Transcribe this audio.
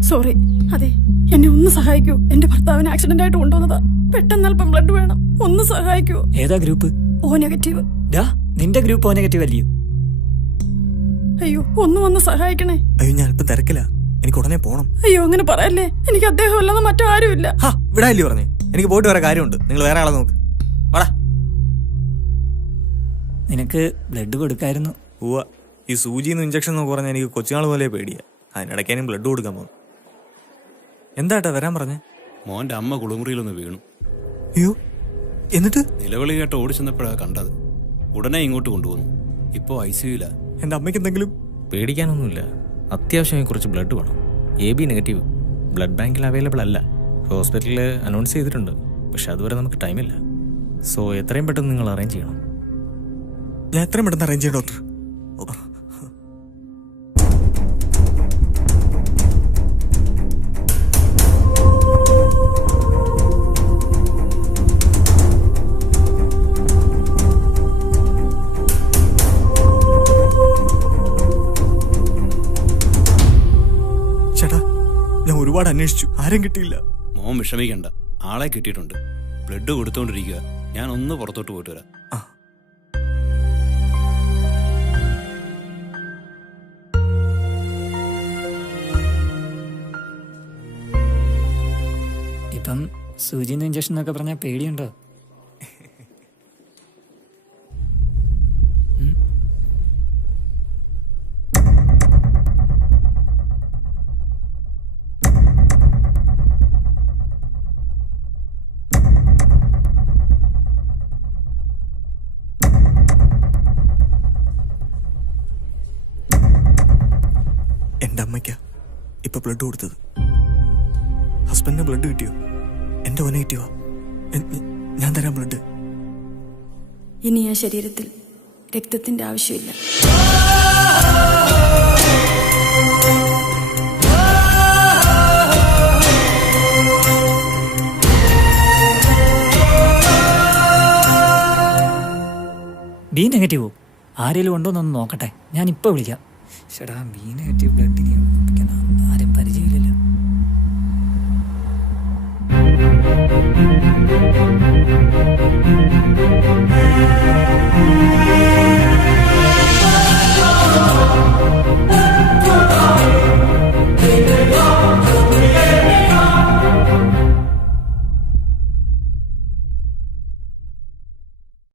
Sorry അതെ എന്നെ ഒന്ന് സഹായിക്കൂ. എന്റെ ഭർത്താവിന് ആക്സിഡന്റ് ആയിട്ട് കൊണ്ടുവന്നതാ. പെട്ടെന്ന് അല്പം ബ്ലഡ് വേണം. ഒന്ന് സഹായിക്കൂ. ഏതാ ഗ്രൂപ്പ് ഓ നെഗറ്റീവ് ഡാ നിന്റെ ഗ്രൂപ്പ് ഓ നെഗറ്റീവ് അല്ലയോ? അയ്യോ ഒന്ന് വന്ന് സഹായിക്കണേ. അയ്യോ ഞാൻ അല്പം തിരക്കില്ല എനിക്ക് ഉടനെ പോണം. അയ്യോ അങ്ങനെ പറയല്ലേ? എനിക്ക് അദ്ദേഹം അല്ലാതെ മറ്റാരുമില്ല. ഹാ വിടാല്ലേ പറഞ്ഞേ. എനിക്ക് പോയിട്ട് വേറെ കാര്യമുണ്ട്. നിങ്ങൾ വേറെ ആളെ നോക്ക്. വാടാ. നിനക്ക് ബ്ലഡ് കൊടുക്കായിരുന്നു. ഈ സൂചിന്ന് ഇഞ്ചക്ഷൻ എന്നൊക്കെ പറഞ്ഞാൽ എനിക്ക് കൊച്ചുനാൾ പോലെ പേടിയാ. അതിനിടയ്ക്ക് എനിക്ക് ബ്ലഡ് കൊടുക്കാൻ പോകും എന്താട്ടാ വരാൻ പറഞ്ഞേ? മോന്റെ അമ്മ കുളിമുറിയിലൊന്ന് വീണു. അയ്യോ എന്നിട്ട്? നിലവിളി കേട്ട് ചെന്നപ്പോഴാണ് കണ്ടത്. ഉടനെ ഇങ്ങോട്ട് കൊണ്ടുവന്നു. ഇപ്പോ ഐ സിയുല എന്റെ അമ്മയ്ക്ക് എന്തെങ്കിലും? പേടിക്കാനൊന്നുമില്ല. അത്യാവശ്യമായി കുറച്ച് ബ്ലഡ് വേണം. എ ബി നെഗറ്റീവ് ബ്ലഡ് ബാങ്കിൽ അവൈലബിൾ അല്ല. ഹോസ്പിറ്റലിൽ അനൗൺസ് ചെയ്തിട്ടുണ്ട്. പക്ഷെ അതുവരെ നമുക്ക് ടൈമില്ല സോ എത്രയും പെട്ടെന്ന് നിങ്ങൾ അറേഞ്ച് ചെയ്യണം. ഞാൻ എത്രയും പെട്ടെന്ന് അറേഞ്ച് ചെയ്യണം ഡോക്ടർ ഒരുപാട് അന്വേഷിച്ചു. ആരും കിട്ടിയില്ല. മോൻ വിഷമിക്കണ്ട. ആളെ കിട്ടിയിട്ടുണ്ട്. ബ്ലഡ് കൊടുത്തോണ്ടിരിക്കുക ഞാൻ ഒന്ന് പുറത്തോട്ട് പോയിട്ട് വരാം. ഇപ്പം സൂചിന്ന് ഇഞ്ചക്ഷൻ എന്നൊക്കെ പറഞ്ഞാൽ പേടിയുണ്ടോ? എന്റെ അമ്മയ്ക്കാ ഇപ്പൊ ബ്ലഡ് കൊടുത്തത്. ഹസ്ബൻഡിന് ബ്ലഡ് കിട്ടിയോ? എന്റെ ഓനെ കിട്ടിയോ? ഞാൻ തരാം ബ്ലഡ് ഇനി ആ ശരീരത്തിൽ രക്തത്തിന്റെ ആവശ്യമില്ല. ബി നെഗറ്റീവോ ആരെങ്കിലും ഉണ്ടോ എന്നൊന്ന് നോക്കട്ടെ. ഞാൻ ഇപ്പോൾ വിളിക്കാം. ചേട്ടാ ബി നെഗറ്റീവ് ബ്ലഡിനെ